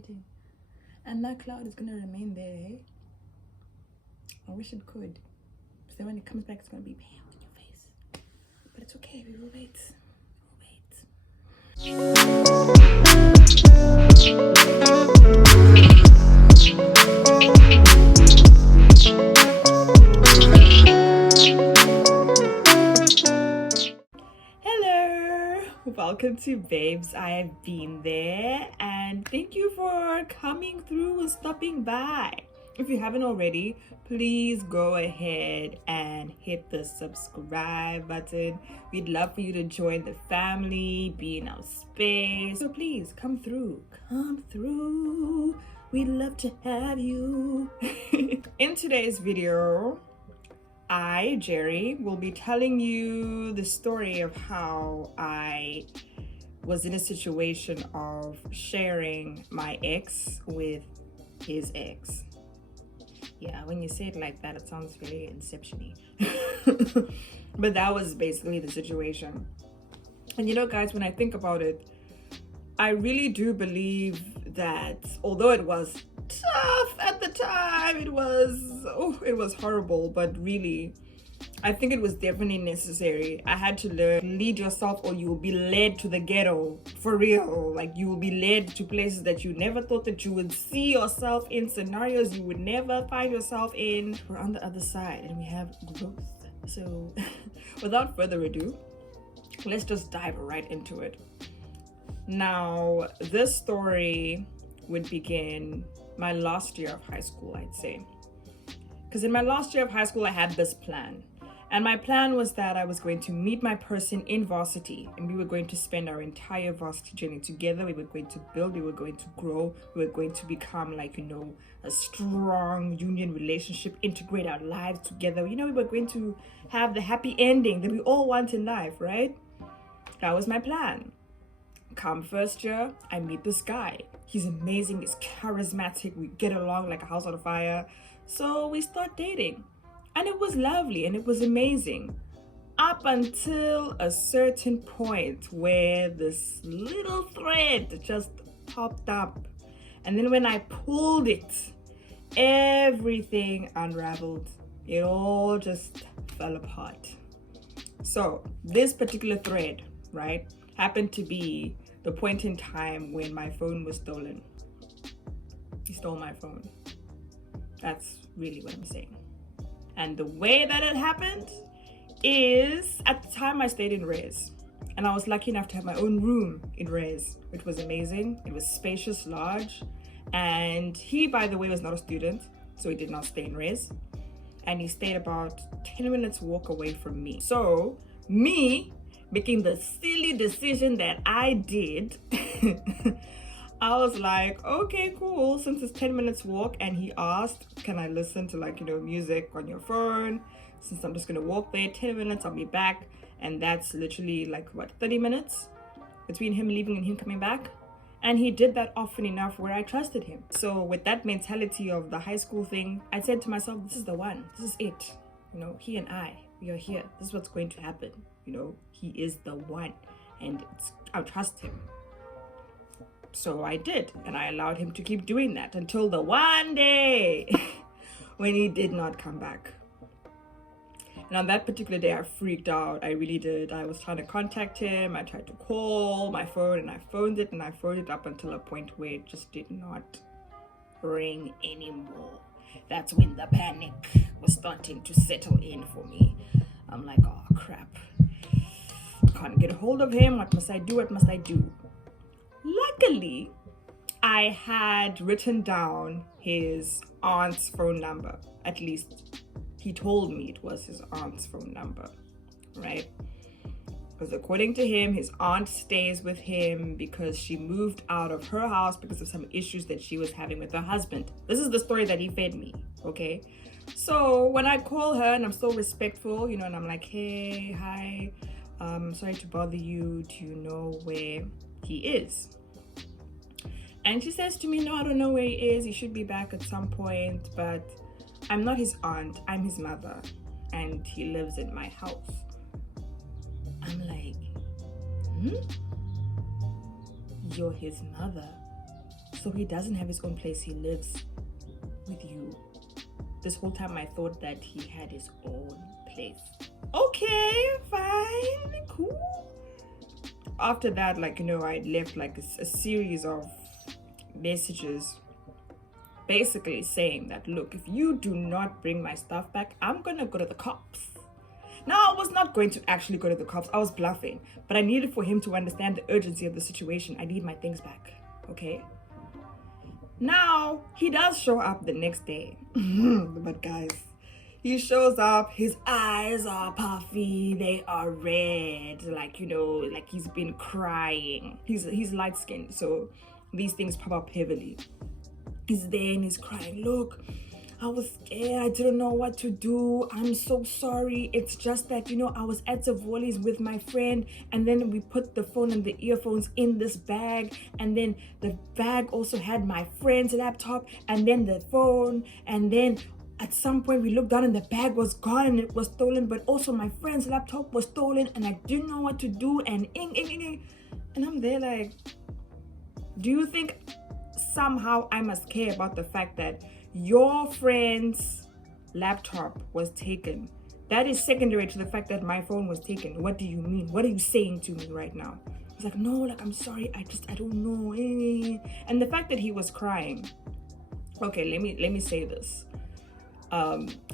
exciting. And that cloud is gonna remain there, hey? I wish it could. So then when it comes back, it's gonna be bam in your face. But it's okay, we will wait. Hello, welcome to Babes. I have been there, and thank you for coming through and stopping by. If you haven't already, please go ahead and hit the subscribe button. We'd love for you to join the family, be in our space. So please come through. We'd love to have you. In today's video, I, Jerry, will be telling you the story of how I was in a situation of sharing my ex with his ex. Yeah, when you say it like that, it sounds very Inception-y. But that was basically the situation. And you know, guys, when I think about it, I really do believe that although it was tough at the time, it was horrible, but really, I think it was definitely necessary. I had to learn, lead yourself or you will be led to the ghetto, for real. Like, you will be led to places that you never thought that you would see yourself in, scenarios you would never find yourself in. We're on the other side and we have growth. So without further ado, let's just dive right into it. Now, this story would begin my last year of high school, I'd say. Because in my last year of high school, I had this plan. And my plan was that I was going to meet my person in varsity, and we were going to spend our entire varsity journey together. We were going to build, we were going to grow, we were going to become like, a strong union relationship, integrate our lives together. We were going to have the happy ending that we all want in life, right? That was my plan. Come first year, I meet this guy. He's amazing, he's charismatic, we get along like a house on fire. So we start dating. And it was lovely and it was amazing. Up until a certain point where this little thread just popped up. And then when I pulled it, everything unraveled. It all just fell apart. So this particular thread, right, happened to be the point in time when my phone was stolen. He stole my phone. That's really what I'm saying. And the way that it happened is, at the time I stayed in Res. And I was lucky enough to have my own room in Res, which was amazing. It was spacious, large. And he, by the way, was not a student, so he did not stay in Res. And he stayed about 10 minutes walk away from me. So me making the silly decision that I did, I was like, okay, cool. Since it's 10 minutes walk, and he asked, can I listen to music on your phone? Since I'm just gonna walk there 10 minutes, I'll be back. And that's literally 30 minutes between him leaving and him coming back. And he did that often enough where I trusted him. So with that mentality of the high school thing, I said to myself, this is the one, this is it. He and I, we are here. This is what's going to happen. He is the one, and I trust him. So I did, and I allowed him to keep doing that until the one day when he did not come back. And on that particular day, I freaked out. I really did. I was trying to contact him. I tried to call my phone, and I phoned it, and I phoned it up until a point where it just did not ring anymore. That's when the panic was starting to settle in for me. I'm like, oh crap. Can't get a hold of him. What must I do? What must I do? Luckily, I had written down his aunt's phone number. At least he told me it was his aunt's phone number, right? Because according to him, his aunt stays with him because she moved out of her house because of some issues that she was having with her husband. This is the story that he fed me, okay? So when I call her, and I'm so respectful, and I'm like, hey, hi, sorry to bother you. Do you know where he is? And she says to me, no, I don't know where he is. He should be back at some point, but I'm not his aunt. I'm his mother, and he lives in my house. I'm like, you're his mother? So he doesn't have his own place, he lives with you. This whole time I thought that he had his own place. Okay, fine, cool. After that, I left a series of messages basically saying that, look, if you do not bring my stuff back, I'm gonna go to the cops. Now, I was not going to actually go to the cops. I was bluffing, but I needed for him to understand the urgency of the situation. I need my things back, okay? Now, he does show up the next day. But guys, he shows up, his eyes are puffy, they are red, like he's been crying. He's light-skinned, so these things pop up heavily. He's there and he's crying, look, I was scared, I didn't know what to do, I'm so sorry, it's just that, I was at Savoli's with my friend, and then we put the phone and the earphones in this bag, and then the bag also had my friend's laptop, and then the phone, and then at some point we looked down and the bag was gone and it was stolen, but also my friend's laptop was stolen, and I didn't know what to do, and and I'm there like, do you think somehow I must care about the fact that your friend's laptop was taken? That is secondary to the fact that my phone was taken. What do you mean? What are you saying to me right now? He's like, no, I'm sorry, I don't know. And the fact that he was crying. Okay, let me say this.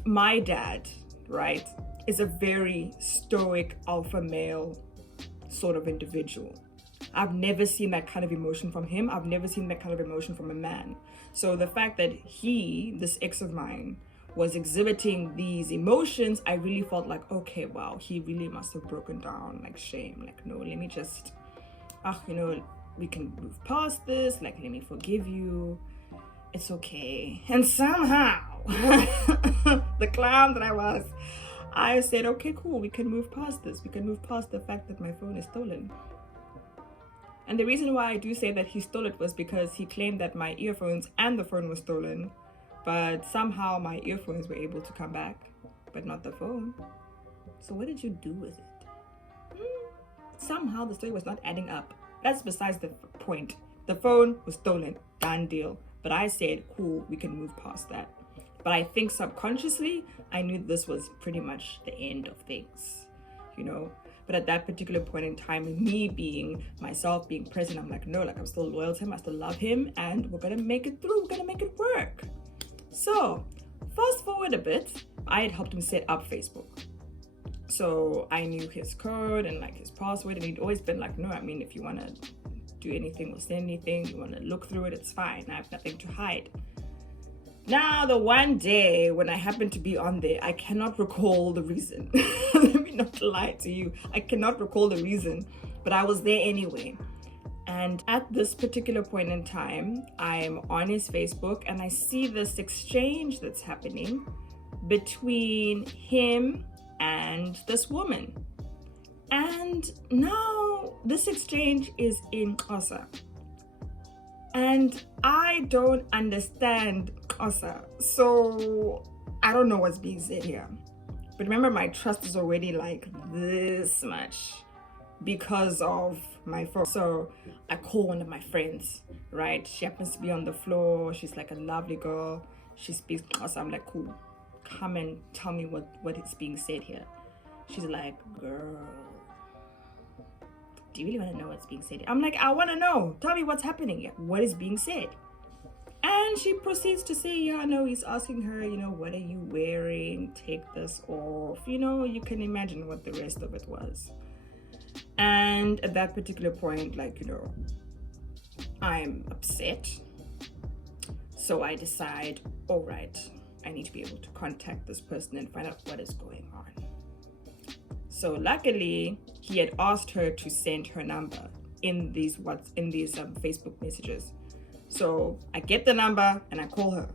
My dad, right, is a very stoic alpha male sort of individual. I've never seen that kind of emotion from him. I've never seen that kind of emotion from a man. So the fact that this ex of mine, was exhibiting these emotions, I really felt like, okay, wow, he really must have broken down, shame. No, let me just, we can move past this. Let me forgive you. It's okay. And somehow, the clown that I was, I said, okay, cool, we can move past this. We can move past the fact that my phone is stolen. And the reason why I do say that he stole it was because he claimed that my earphones and the phone was stolen, but somehow my earphones were able to come back, but not the phone. So what did you do with it? Somehow the story was not adding up. That's besides the point. The phone was stolen, done deal. But I said, cool, we can move past that. But I think subconsciously, I knew this was pretty much the end of things, But at that particular point in time, me being myself, being present, I'm like, no, I'm still loyal to him. I still love him, and we're going to make it through. We're going to make it work. So fast forward a bit, I had helped him set up Facebook. So I knew his code and his password, and he'd always been like, no, if you want to do anything or send anything, you want to look through it, it's fine. I have nothing to hide. Now, the one day when I happened to be on there, I cannot recall the reason. Let me not lie to you. I cannot recall the reason, but I was there anyway. And at this particular point in time, I'm on his Facebook and I see this exchange that's happening between him and this woman. And now this exchange is in Xhosa. And I don't understand Xhosa, so I don't know what's being said here. But remember, my trust is already this much because of my phone. So I call one of my friends, right? She happens to be on the floor. She's a lovely girl. She speaks Xhosa. I'm like, cool, come and tell me what is being said here. She's like, girl, do you really want to know what's being said? I'm like, I want to know. Tell me what's happening here. What is being said? And she proceeds to say, yeah, no, he's asking her, what are you wearing? Take this off. You can imagine what the rest of it was. And at that particular point, I'm upset. So I decide, all right, I need to be able to contact this person and find out what is going on. So luckily, he had asked her to send her number in these Facebook messages. So I get the number and I call her.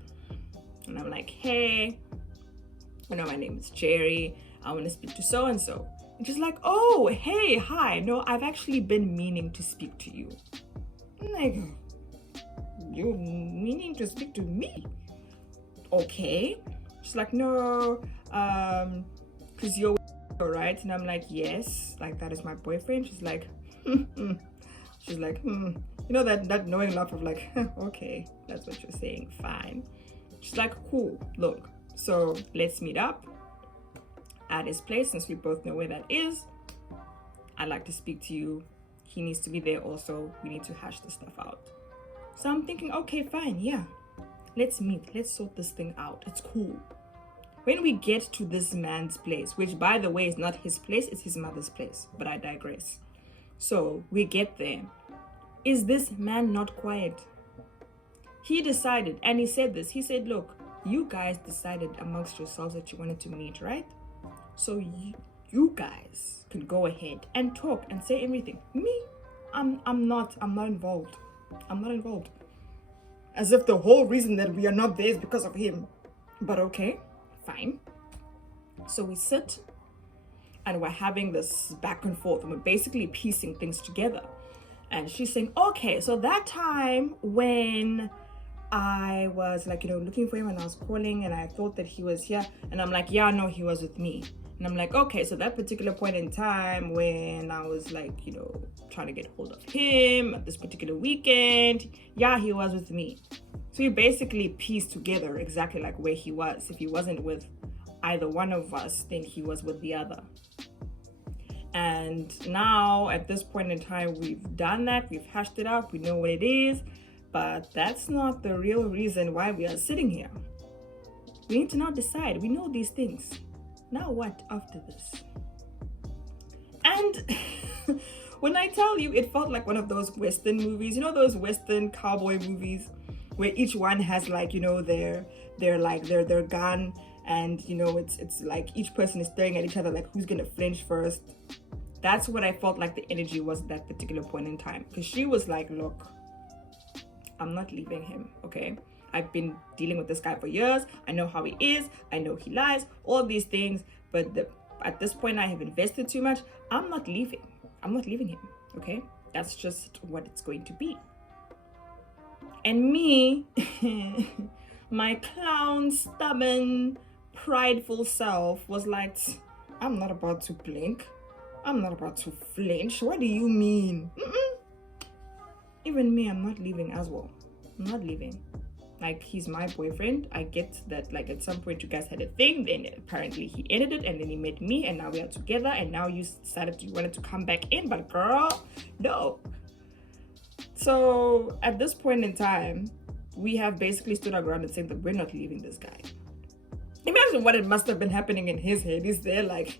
And I'm like, hey, my name is Jerry. I want to speak to so-and-so. And she's like, oh, hey, hi. No, I've actually been meaning to speak to you. I'm like, you're meaning to speak to me? Okay. She's like, no, because you're right. And I'm like, yes, that is my boyfriend. She's like, You know, that knowing laugh of like, okay, that's what you're saying, fine. She's like, cool, look, so let's meet up at his place since we both know where that is. I'd like to speak to you. He needs to be there also. We need to hash this stuff out. So I'm thinking, okay, fine, yeah. Let's meet. Let's sort this thing out. It's cool. When we get to this man's place, which by the way is not his place, it's his mother's place, but I digress. So we get there. Is this man not quiet? He decided, and he said this, he said, look, you guys decided amongst yourselves that you wanted to meet, right? So you guys can go ahead and talk and say everything. Me, I'm not involved. I'm not involved. As if the whole reason that we are not there is because of him. But okay, fine. So we sit and we're having this back and forth and we're basically piecing things together. And she's saying, okay, so that time when I was like, looking for him and I was calling and I thought that he was here. And I'm like, yeah, no, he was with me. And I'm like, okay, so that particular point in time when I was like, trying to get hold of him at this particular weekend, yeah, he was with me. So you basically piece together exactly like where he was. If he wasn't with either one of us, then he was with the other. And now at this point in time, we've done that, we've hashed it out, we know what it is, but that's not the real reason why we are sitting here. We need to now decide. We know these things. Now what after this? And when I tell you, it felt like one of those Western movies, those Western cowboy movies where each one has like, their gun, and it's like each person is staring at each other like who's gonna flinch first. That's what I felt like the energy was at that particular point in time, because she was like, look, I'm not leaving him, okay? I've been dealing with this guy for years. I know how he is. I know he lies, all these things. But at this point, I have invested too much. I'm not leaving. I'm not leaving him, okay? That's just what it's going to be. And me, my clown, stubborn, prideful self was like, I'm not about to blink. I'm not about to flinch. What do you mean? Even me, I'm not leaving as well. I'm not leaving. Like, he's my boyfriend. I get that, like, at some point you guys had a thing, then apparently he ended it, and then he met me, and now we are together, and now you decided you wanted to come back in, but girl, no. So at this point in time, we have basically stood our ground and said that we're not leaving this guy. Imagine what it must have been happening in his head. He's there like,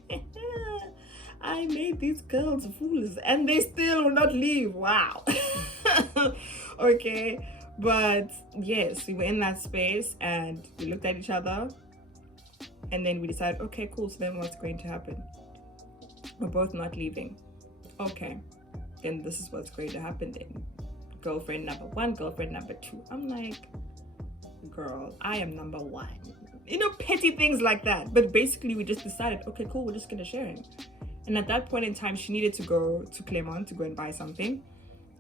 I made these girls fools and they still will not leave. Wow. Okay. But yes, we were in that space and we looked at each other and then we decided, okay, cool. So then what's going to happen? We're both not leaving. Okay. Then this is what's going to happen then. Girlfriend number 1, girlfriend number 2. I'm like, girl, I am number 1. Petty things like that. But basically we just decided, okay, cool, we're just going to share him. And at that point in time, she needed to go to Claremont to go and buy something.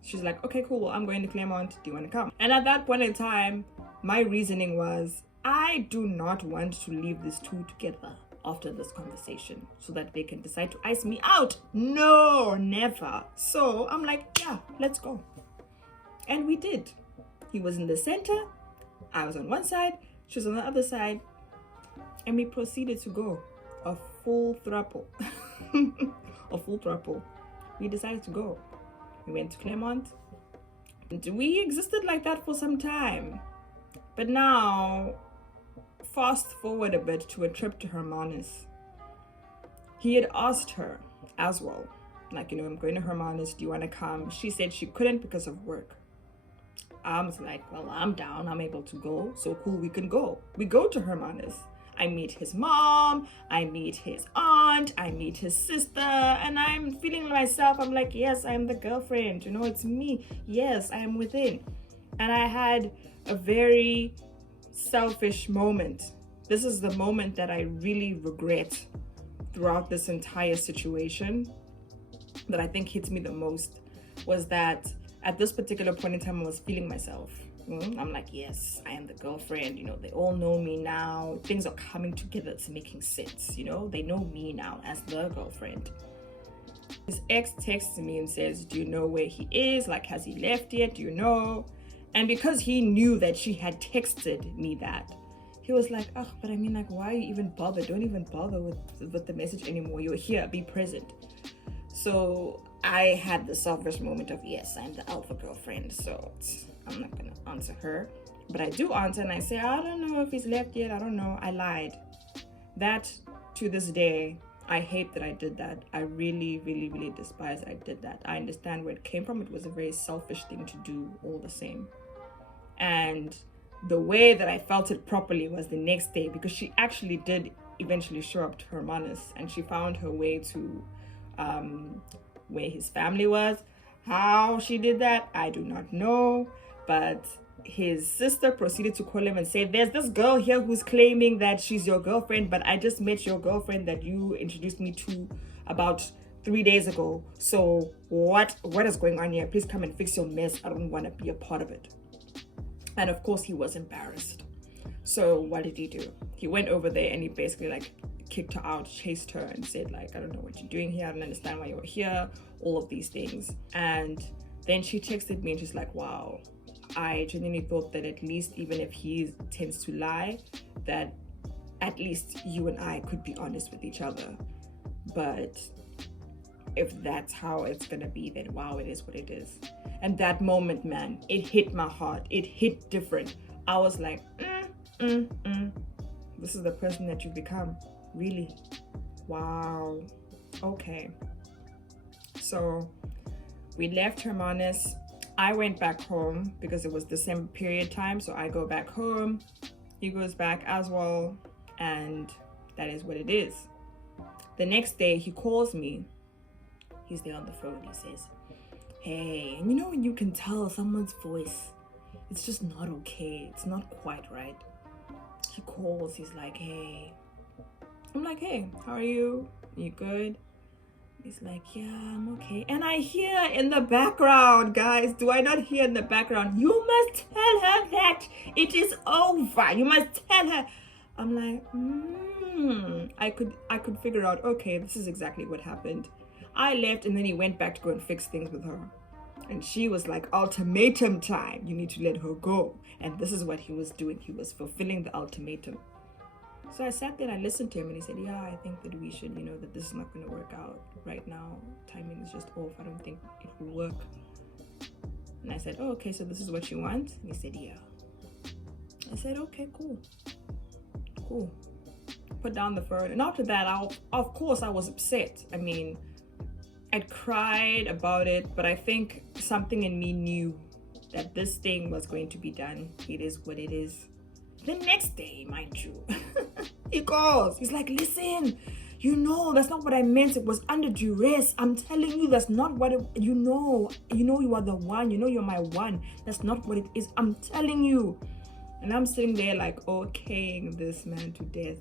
She's like, okay, cool, I'm going to Claremont. Do you want to come? And at that point in time, my reasoning was, I do not want to leave these two together after this conversation so that they can decide to ice me out. No, never. So I'm like, yeah, let's go. And we did. He was in the center. I was on one side. She was on the other side. And we proceeded to go. A full throuple. A full throuple. We decided to go. We went to Claremont. And we existed like that for some time. But now, fast forward a bit to a trip to Hermanus. He had asked her as well. Like, I'm going to Hermanus. Do you want to come? She said she couldn't because of work. I was like, well, I'm down. I'm able to go. So cool, we can go. We go to Hermanus. I meet his mom, I meet his aunt, I meet his sister, and I'm feeling myself. I'm like, yes, I'm the girlfriend. It's me. Yes, I am within. And I had a very selfish moment. This is the moment that I really regret throughout this entire situation, that I think hits me the most, was that at this particular point in time, I was feeling myself. I'm like, yes, I am the girlfriend. They all know me now. Things are coming together. It's making sense. They know me now as the girlfriend. His ex texts me and says, do you know where he is? Like, has he left yet? Do you know? And because he knew that she had texted me that, he was like, oh, but I mean, like, why you even bother? Don't even bother with the message anymore. You're here, be present. So I had the selfish moment of, yes, I'm the alpha girlfriend, so I'm not gonna answer her. But I do answer and I say, I don't know if he's left yet. I don't know. I lied. That, to this day, I hate that I did that. I really, really, really despise that I did that. I understand where it came from. It was a very selfish thing to do all the same. And the way that I felt it properly was the next day, because she actually did eventually show up to Hermanus, and she found her way to where his family was. How she did that, I do not know. But his sister proceeded to call him and say, there's this girl here who's claiming that she's your girlfriend, but I just met your girlfriend that you introduced me to about 3 days ago. So what is going on here? Please come and fix your mess. I don't want to be a part of it. And of course he was embarrassed. So what did he do? He went over there and he basically like kicked her out, chased her and said like, I don't know what you're doing here. I don't understand why you're here. All of these things. And then she texted me and she's like, wow, I genuinely thought that at least even if he tends to lie, that at least you and I could be honest with each other. But if that's how it's gonna be, then wow, it is what it is. And that moment, man, it hit my heart. It hit different. I was like, this is the person that you've become. Really? Wow. Okay. So we left Hermanus. I went back home because it was December period time. So I go back home. He goes back as well. And that is what it is. The next day he calls me. He's there on the phone. He says, hey, and you know when you can tell someone's voice, it's just not okay. It's not quite right. He calls. He's like, hey. I'm like, hey, how are you? You good? He's like, yeah, I'm okay. And I hear in the background, guys, do I not hear in the background, you must tell her that it is over. You must tell her. I'm like, I could figure out, okay, this is exactly what happened. I left and then he went back to go and fix things with her. And she was like, ultimatum time. You need to let her go. And this is what he was doing. He was fulfilling the ultimatum. So I sat there and I listened to him and he said, yeah, I think that we should, that this is not going to work out right now. Timing is just off. I don't think it will work. And I said, oh, okay, so this is what you want? And he said, yeah. I said, okay, cool. Put down the phone. And after that, of course, I was upset. I mean, I cried about it, but I think something in me knew that this thing was going to be done. It is what it is. The next day, mind you, he calls. He's like, listen, that's not what I meant. It was under duress. I'm telling you, that's not what you are the one. You're my one. That's not what it is. I'm telling you. And I'm sitting there like, okaying this man to death.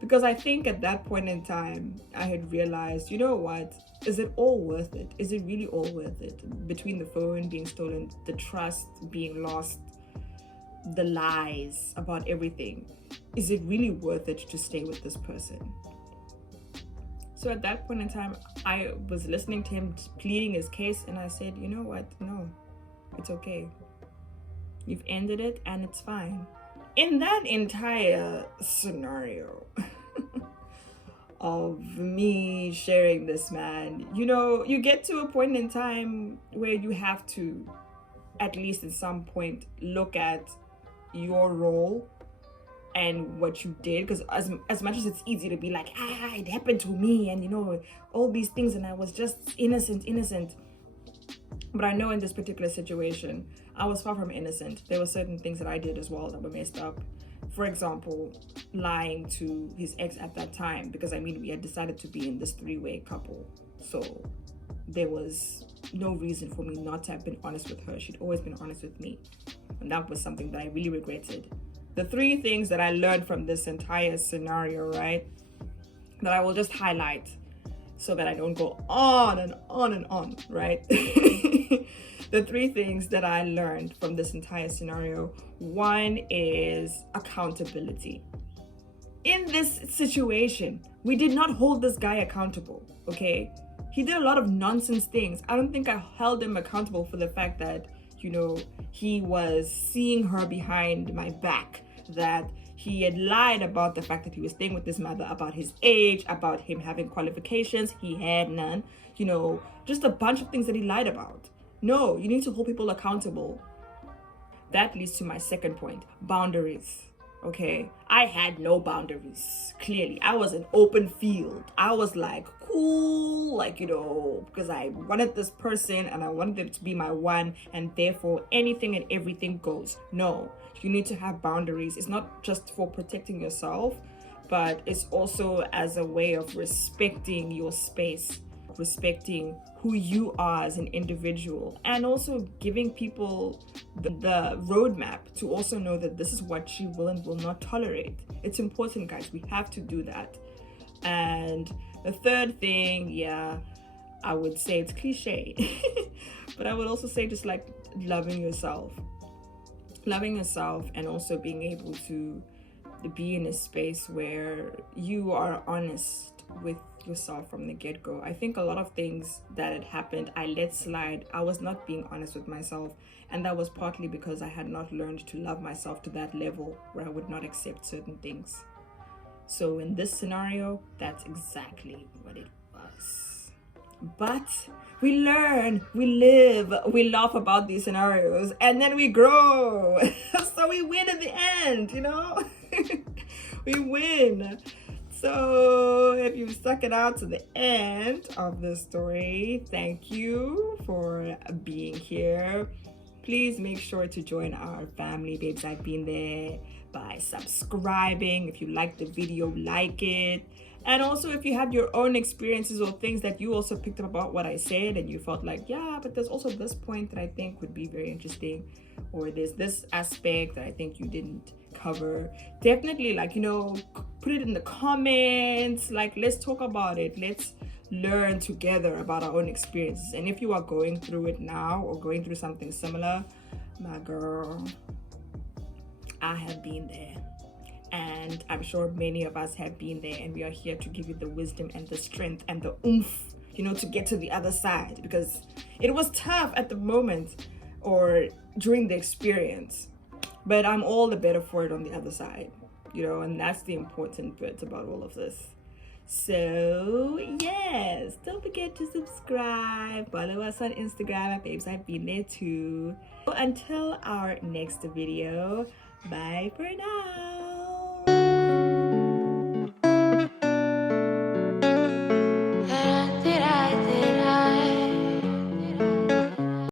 Because I think at that point in time, I had realized, you know what? Is it all worth it? Is it really all worth it? Between the phone being stolen, the trust being lost, the lies about everything, is it really worth it to stay with this person? So at that point in time, I was listening to him pleading his case and I said, you know what? No, it's okay. You've ended it and it's fine. In that entire scenario of me sharing this man, you get to a point in time where you have to, at least at some point, look at your role and what you did. Because as much as it's easy to be like, it happened to me and all these things and I was just innocent. But I know in this particular situation, I was far from innocent. There were certain things that I did as well that were messed up. For example, lying to his ex at that time, because we had decided to be in this 3-way couple. So there was no reason for me not to have been honest with her. She'd always been honest with me. And that was something that I really regretted. The 3 things that I learned from this entire scenario, right, that I will just highlight so that I don't go on and on and on, right? The 3 things that I learned from this entire scenario. 1 is accountability. In this situation, we did not hold this guy accountable, okay? He did a lot of nonsense things. I don't think I held him accountable for the fact that, he was seeing her behind my back, that he had lied about the fact that he was staying with his mother, about his age, about him having qualifications. He had none. Just a bunch of things that he lied about. No, you need to hold people accountable. That leads to my second point, boundaries. Okay, I had no boundaries. Clearly, I was an open field. I was like, cool, because I wanted this person and I wanted them to be my one, and therefore anything and everything goes. No, you need to have boundaries. It's not just for protecting yourself, but it's also as a way of respecting your space, respecting who you are as an individual, and also giving people the roadmap to also know that this is what you will and will not tolerate. It's important, guys. We have to do that. And the third thing, I would say it's cliche, but I would also say just like loving yourself, and also being able to be in a space where you are honest with yourself from the get-go. I think a lot of things that had happened, I let slide. I was not being honest with myself, and that was partly because I had not learned to love myself to that level where I would not accept certain things. So in this scenario, that's exactly what it was. But we learn, we live, we laugh about these scenarios, and then we grow. So we win at the end, we win. So if you've stuck it out to the end of the story, thank you for being here. Please make sure to join our family, Babes I've Been There, by subscribing. If you like the video, like it. And also if you have your own experiences or things that you also picked up about what I said and you felt like, but there's also this point that I think would be very interesting, or there's this aspect that I think you didn't cover, definitely put it in the comments. Let's talk about it. Let's learn together about our own experiences. And if you are going through it now or going through something similar, my girl, I have been there, and I'm sure many of us have been there, and we are here to give you the wisdom and the strength and the oomph, to get to the other side, because it was tough at the moment or during the experience, but I'm all the better for it on the other side, and that's the important bit about all of this. So yes, don't forget to subscribe, follow us on Instagram at Babes I've Been There too. Until our next video, bye for now.